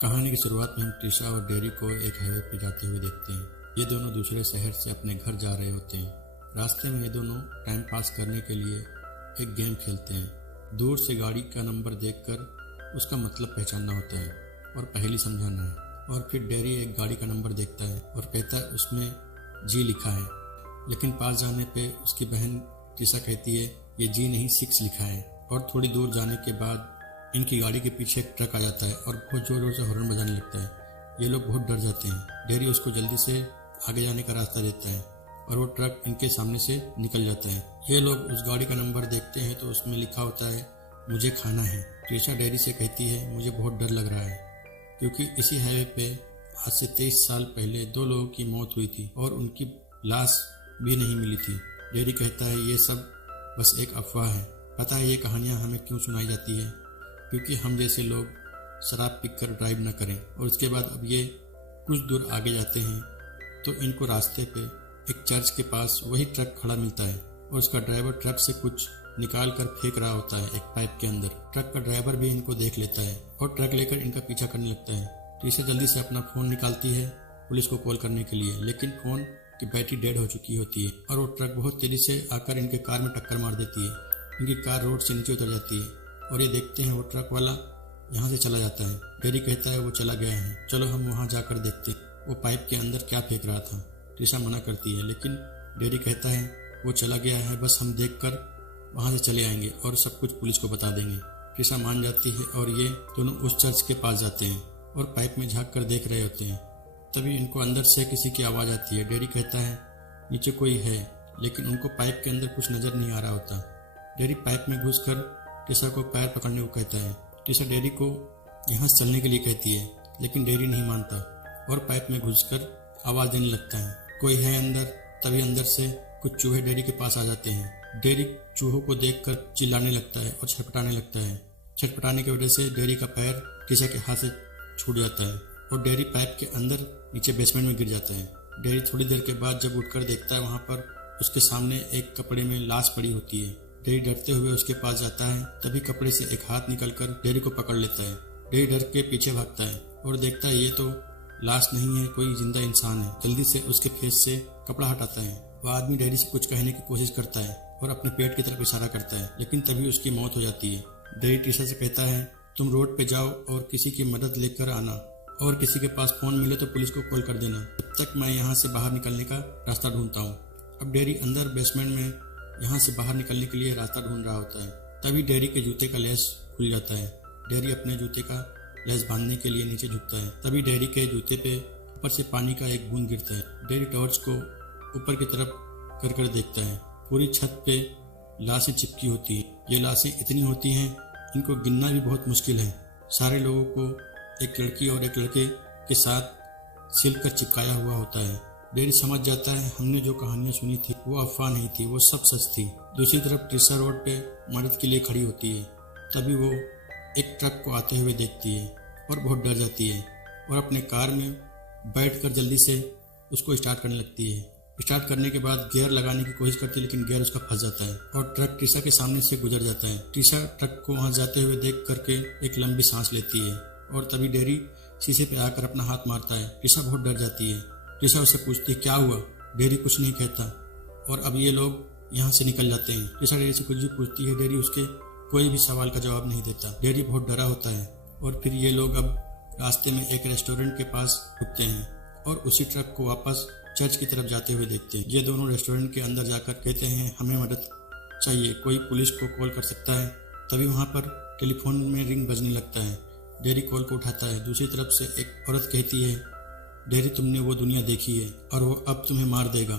कहानी की शुरुआत में हम ट्रिशा और डेरी को एक हाईवे पर जाते हुए देखते हैं। ये दोनों दूसरे शहर से अपने घर जा रहे होते हैं। रास्ते में ये दोनों टाइम पास करने के लिए एक गेम खेलते हैं। दूर से गाड़ी का नंबर देखकर उसका मतलब पहचानना होता है और पहेली समझाना है। और फिर डेरी एक गाड़ी का नंबर देखता है और कहता है उसमें जी लिखा है, लेकिन पास जाने पे उसकी बहन ट्रिशा कहती है ये जी नहीं 6 लिखा है। और थोड़ी दूर जाने के बाद इनकी गाड़ी के पीछे एक ट्रक आ जाता है और बहुत जोर जोर से हॉर्न बजाने लगता है। ये लोग बहुत डर जाते हैं। डेरी उसको जल्दी से आगे जाने का रास्ता देता है और वो ट्रक इनके सामने से निकल जाता है। ये लोग उस गाड़ी का नंबर देखते हैं तो उसमें लिखा होता है मुझे खाना है। ट्रिशा डेरी से कहती है मुझे बहुत डर लग रहा है, क्योंकि इसी हाईवे पे आज से 23 साल पहले 2 लोगों की मौत हुई थी और उनकी लाश भी नहीं मिली थी। डेरी कहता है ये सब बस एक अफवाह है। पता है ये कहानियाँ हमें क्यों सुनाई जाती है? क्योंकि हम जैसे लोग शराब पीकर ड्राइव न करें। और उसके बाद अब ये कुछ दूर आगे जाते हैं तो इनको रास्ते पे एक चर्च के पास वही ट्रक खड़ा मिलता है और उसका ड्राइवर ट्रक से कुछ निकाल कर फेंक रहा होता है एक पाइप के अंदर। ट्रक का ड्राइवर भी इनको देख लेता है और ट्रक लेकर इनका पीछा करने लगता है। ट्रिशा जल्दी से अपना फ़ोन निकालती है पुलिस को कॉल करने के लिए, लेकिन फ़ोन की बैटरी डेड हो चुकी होती है और वो ट्रक बहुत तेज़ी से आकर इनके कार में टक्कर मार देती है। इनकी कार रोड से नीचे उतर जाती है और ये देखते हैं वो ट्रक वाला यहाँ से चला जाता है। डेरी कहता है वो चला गया है, चलो हम वहाँ जाकर देखते हैं वो पाइप के अंदर क्या फेंक रहा था। ट्रिशा मना करती है, लेकिन डेरी कहता है वो चला गया है, बस हम देखकर वहाँ से चले आएंगे और सब कुछ पुलिस को बता देंगे। ट्रिशा मान जाती है और ये दोनों उस चर्च के पास जाते हैं और पाइप में झाँक कर देख रहे होते हैं। तभी इनको अंदर से किसी की आवाज़ आती है। डेरी कहता है नीचे कोई है, लेकिन उनको पाइप के अंदर कुछ नज़र नहीं आ रहा होता। डेरी पाइप में घुसकर ट्रिशा को पैर पकड़ने को कहता है। ट्रिशा डेरी को यहाँ से चलने के लिए कहती है, लेकिन डेरी नहीं मानता और पाइप में घुसकर आवाज़ देने लगता है कोई है अंदर। तभी अंदर से कुछ चूहे डेरी के पास आ जाते हैं। डेरी चूहों को देखकर चिल्लाने लगता है और छटपटाने लगता है। छटपटाने की वजह से डेरी का पैर ट्रिशा के हाथ से छूट जाता है और डेरी पाइप के अंदर नीचे बेसमेंट में गिर जाता है। डेरी थोड़ी देर के बाद जब उठकर देखता है वहाँ पर उसके सामने एक कपड़े में लाश पड़ी होती है। डेरी डरते हुए उसके पास जाता है, तभी कपड़े से एक हाथ निकलकर डेरी को पकड़ लेता है। डेरी डर के पीछे भागता है और देखता है ये तो लाश नहीं है, कोई जिंदा इंसान है। जल्दी से उसके फेस से कपड़ा हटाता है। वह आदमी डेरी से कुछ कहने की कोशिश करता है और अपने पेट की तरफ इशारा करता है, लेकिन तभी उसकी मौत हो जाती है। डेरी ट्रिशा से कहता है तुम रोड पे जाओ और किसी की मदद लेकर आना और किसी के पास फोन मिले तो पुलिस को कॉल कर देना। तब तक मैं यहाँ से बाहर निकलने का रास्ता ढूंढता हूँ। अब डेरी अंदर बेसमेंट में यहाँ से बाहर निकलने के लिए रास्ता ढूंढ रहा होता है। तभी डेरी के जूते का लेस खुल जाता है। डेरी अपने जूते का लेस बांधने के लिए नीचे झुकता है। तभी डेरी के जूते पे ऊपर से पानी का एक बूंद गिरता है। डेरी टॉर्च को ऊपर की तरफ कर देखता है। पूरी छत पे लाशें चिपकी होती है। ये लाशें इतनी होती हैं इनको गिनना भी बहुत मुश्किल है। सारे लोगों को एक लड़की और एक लड़के के साथ सिल कर चिपकाया हुआ होता है। डेरी समझ जाता है हमने जो कहानियां सुनी थी वो अफवाह नहीं थी, वो सब सच थी। दूसरी तरफ ट्रिशा रोड पे मदद के लिए खड़ी होती है। तभी वो एक ट्रक को आते हुए देखती है और बहुत डर जाती है और अपने कार में बैठकर जल्दी से उसको स्टार्ट करने लगती है। स्टार्ट करने के बाद गियर लगाने की कोशिश करती है, लेकिन गियर उसका फंस जाता है और ट्रक ट्रिशा के सामने से गुजर जाता है। ट्रिशा ट्रक को वहां जाते हुए देख करके एक लंबी सांस लेती है और तभी डेरी शीशे पे आकर अपना हाथ मारता है। ट्रिशा बहुत डर जाती है। ट्रिशा उससे पूछती है क्या हुआ? डेरी कुछ नहीं कहता और अब ये लोग यहाँ से निकल जाते हैं। ट्रिशा डेरी से कुछ भी पूछती है, डेरी उसके कोई भी सवाल का जवाब नहीं देता। डेरी बहुत डरा होता है और फिर ये लोग अब रास्ते में एक रेस्टोरेंट के पास रुकते हैं और उसी ट्रक को वापस चर्च की तरफ जाते हुए देखते हैं। ये दोनों रेस्टोरेंट के अंदर जाकर कहते हैं हमें मदद चाहिए, कोई पुलिस को कॉल कर सकता है। तभी वहाँ पर टेलीफोन में रिंग बजने लगता है। डेरी कॉल को उठाता है। दूसरी तरफ से एक औरत कहती है डेरी तुमने वो दुनिया देखी है और वो अब तुम्हें मार देगा।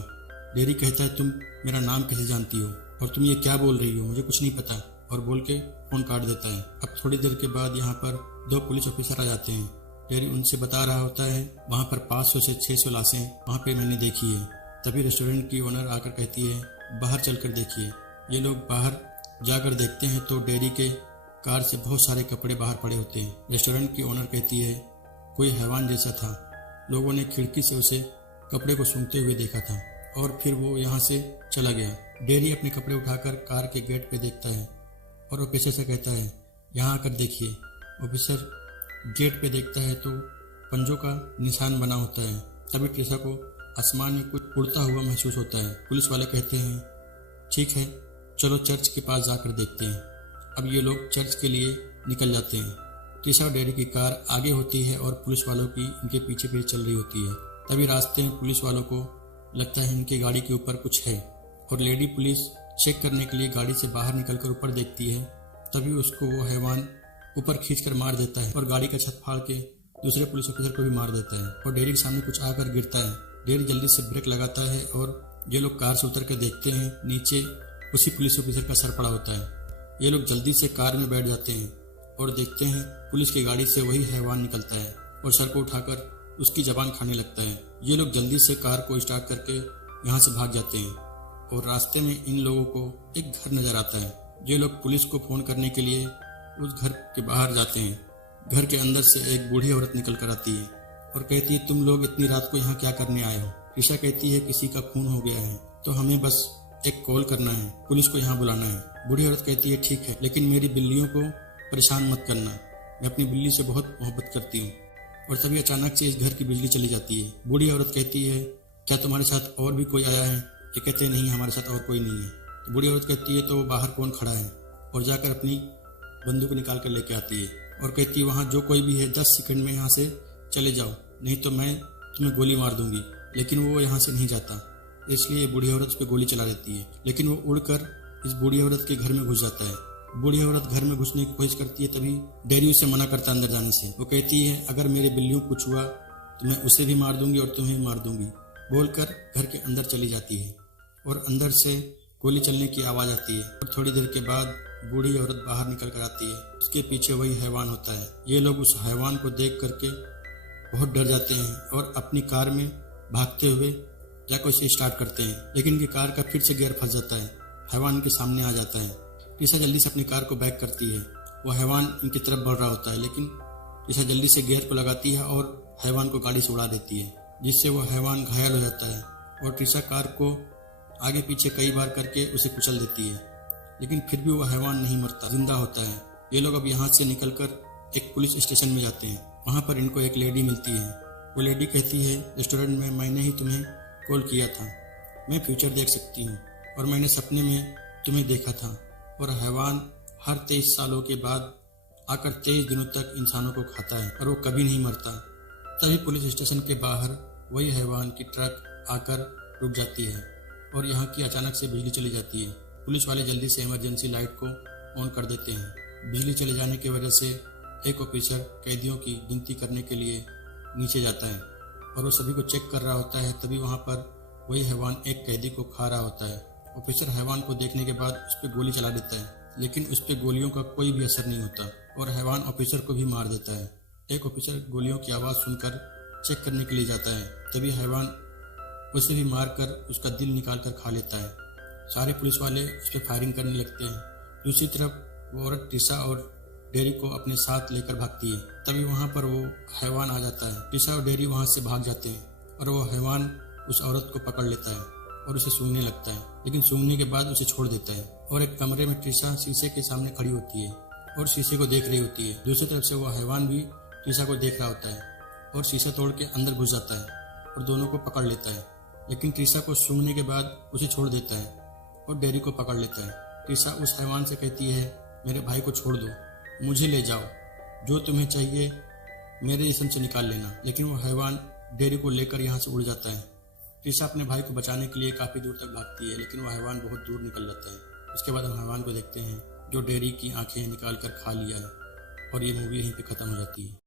डेरी कहता है तुम मेरा नाम कैसे जानती हो और तुम ये क्या बोल रही हो? मुझे कुछ नहीं पता, और बोल के फोन काट देता है। अब थोड़ी देर के बाद यहाँ पर 2 पुलिस ऑफिसर आ जाते हैं। डेरी उनसे बता रहा होता है वहाँ पर 500 से 600 लाशें वहाँ पे मैंने देखी है। तभी रेस्टोरेंट की ओनर आकर कहती है बाहर चल कर देखिए। ये लोग बाहर जाकर देखते हैं तो डेरी के कार से बहुत सारे कपड़े बाहर पड़े होते हैं। रेस्टोरेंट की ओनर कहती है कोई हैवान जैसा था, लोगों ने खिड़की से उसे कपड़े को सूंघते हुए देखा था और फिर वो यहाँ से चला गया। डेरी अपने कपड़े उठाकर कार के गेट पे देखता है और ऑफिसर से कहता है यहाँ आकर देखिए। ऑफिसर गेट पे देखता है तो पंजों का निशान बना होता है। तभी ट्रिशा को आसमान में कुछ उड़ता हुआ महसूस होता है। पुलिस वाले कहते हैं ठीक है, चलो चर्च के पास जाकर देखते हैं। अब ये लोग चर्च के लिए निकल जाते हैं। ट्रिशा और डेरी की कार आगे होती है और पुलिस वालों की इनके पीछे पीछे चल रही होती है। तभी रास्ते में पुलिस वालों को लगता है इनकी गाड़ी के ऊपर कुछ है और लेडी पुलिस चेक करने के लिए गाड़ी से बाहर निकलकर ऊपर देखती है। तभी उसको वो हैवान ऊपर खींचकर मार देता है और गाड़ी का छत फाड़ के दूसरे पुलिस ऑफिसर को भी मार देता है और डेरी के सामने कुछ आकर गिरता है। डेरी जल्दी से ब्रेक लगाता है और ये लोग कार से उतर कर देखते हैं नीचे उसी पुलिस ऑफिसर का सर पड़ा होता है। ये लोग जल्दी से कार में बैठ जाते हैं और देखते हैं पुलिस की गाड़ी से वही हैवान निकलता है और सर को उठाकर उसकी जबान खाने लगता है। ये लोग जल्दी से कार को स्टार्ट करके यहाँ से भाग जाते हैं और रास्ते में इन लोगों को एक घर नजर आता है। ये लोग पुलिस को फोन करने के लिए उस घर के बाहर जाते हैं। घर के अंदर से एक बूढ़ी औरत निकल कर आती है और कहती है तुम लोग इतनी रात को यहाँ क्या करने आए हो। ट्रिशा कहती है किसी का खून हो गया है तो हमें बस एक कॉल करना है, पुलिस को यहाँ बुलाना है। बूढ़ी औरत कहती है ठीक है, लेकिन मेरी बिल्लियों को परेशान मत करना, मैं अपनी बिल्ली से बहुत मोहब्बत करती हूँ। और तभी अचानक से इस घर की बिजली चली जाती है। बूढ़ी औरत कहती है क्या तुम्हारे साथ और भी कोई आया है। ये कहते हैं नहीं, हमारे साथ और कोई नहीं है। तो बूढ़ी औरत कहती है तो बाहर कौन खड़ा है, और जाकर अपनी बंदूक निकाल कर लेके आती है और कहती है वहाँ जो कोई भी है 10 सेकंड में यहाँ से चले जाओ, नहीं तो मैं तुम्हें गोली मार दूंगी। लेकिन वो यहाँ से नहीं जाता, इसलिए बूढ़ी औरत उस पर गोली चला देती है। लेकिन वो उड़कर इस बूढ़ी औरत के घर में घुस जाता है। बूढ़ी औरत घर में घुसने की कोशिश करती है, तभी डेरी उसे मना करता है अंदर जाने से। वो कहती है अगर मेरे बिल्लियों को कुछ हुआ तो मैं उसे भी मार दूंगी और तुम्हें भी मार दूंगी, बोलकर घर के अंदर चली जाती है और अंदर से गोली चलने की आवाज आती है। और थोड़ी देर के बाद बूढ़ी औरत बाहर निकल कर आती है। उसके पीछे वही हैवान होता है। ये लोग उस हैवान को देख करके बहुत डर जाते हैं और अपनी कार में भागते हुए जाकर उसे स्टार्ट करते हैं। लेकिन इनकी कार का फिर से गियर फंस जाता है, हैवान इनके सामने आ जाता है। ट्रिशा जल्दी से अपनी कार को बैक करती है। वो हैवान इनकी तरफ बढ़ रहा होता है, लेकिन ट्रिशा जल्दी से गियर को लगाती है और हैवान को गाड़ी से उड़ा देती है, जिससे वो हैवान घायल हो जाता है। और ट्रिशा कार को आगे पीछे कई बार करके उसे कुचल देती है, लेकिन फिर भी वो हैवान नहीं मरता, जिंदा होता है। ये लोग अब यहाँ से निकलकर एक पुलिस स्टेशन में जाते हैं। वहाँ पर इनको एक लेडी मिलती है। वो लेडी कहती है रेस्टोरेंट में मैंने ही तुम्हें कॉल किया था, मैं फ्यूचर देख सकती हूँ और मैंने सपने में तुम्हें देखा था। और हैवान हर 23 सालों के बाद आकर 23 दिनों तक इंसानों को खाता है और वो कभी नहीं मरता। तभी पुलिस स्टेशन के बाहर वही हैवान की ट्रक आकर रुक जाती है और यहाँ की अचानक से बिजली चली जाती है। पुलिस वाले जल्दी से इमरजेंसी लाइट को ऑन कर देते हैं। बिजली चले जाने की वजह से एक ऑफिसर कैदियों की गिनती करने के लिए नीचे जाता है और वो सभी को चेक कर रहा होता है। तभी वहाँ पर वही हैवान एक कैदी को खा रहा होता है। ऑफिसर हैवान को देखने के बाद उस पर गोली चला देता है, लेकिन उस पर गोलियों का कोई भी असर नहीं होता और हैवान ऑफिसर को भी मार देता है। एक ऑफिसर गोलियों की आवाज़ सुनकर चेक करने के लिए जाता है, तभी हैवान उसे भी मारकर उसका दिल निकाल कर खा लेता है। सारे पुलिस वाले उस पर फायरिंग करने लगते हैं। दूसरी तरफ वो औरत ट्रिशा और डेरी को अपने साथ लेकर भागती है। तभी वहाँ पर वो हैवान आ जाता है। ट्रिशा और डेरी वहाँ से भाग जाते हैं और वो हैवान उस औरत को पकड़ लेता है और उसे सूंघने लगता है, लेकिन सूंघने के बाद उसे छोड़ देता है। और एक कमरे में ट्रिशा शीशे के सामने खड़ी होती है और शीशे को देख रही होती है। दूसरी तरफ से वो हैवान भी ट्रिशा को देख रहा होता है और शीशा तोड़ के अंदर घुस जाता है और दोनों को पकड़ लेता है। लेकिन ट्रिशा को सूंघने के बाद उसे छोड़ देता है और डेरी को पकड़ लेता है। ट्रिशा उस हैवान से कहती है मेरे भाई को छोड़ दो, मुझे ले जाओ, जो तुम्हें चाहिए मेरे जिस्म से निकाल लेना। लेकिन वो हैवान डेरी को लेकर यहाँ से उड़ जाता है। ट्रिशा अपने भाई को बचाने के लिए काफ़ी दूर तक भागती है, लेकिन वो हैवान बहुत दूर निकल जाता है। उसके बाद हम हैवान को देखते हैं जो डेरी की आंखें निकाल कर खा लिया है और ये मूवी यहीं पे ख़त्म हो जाती है।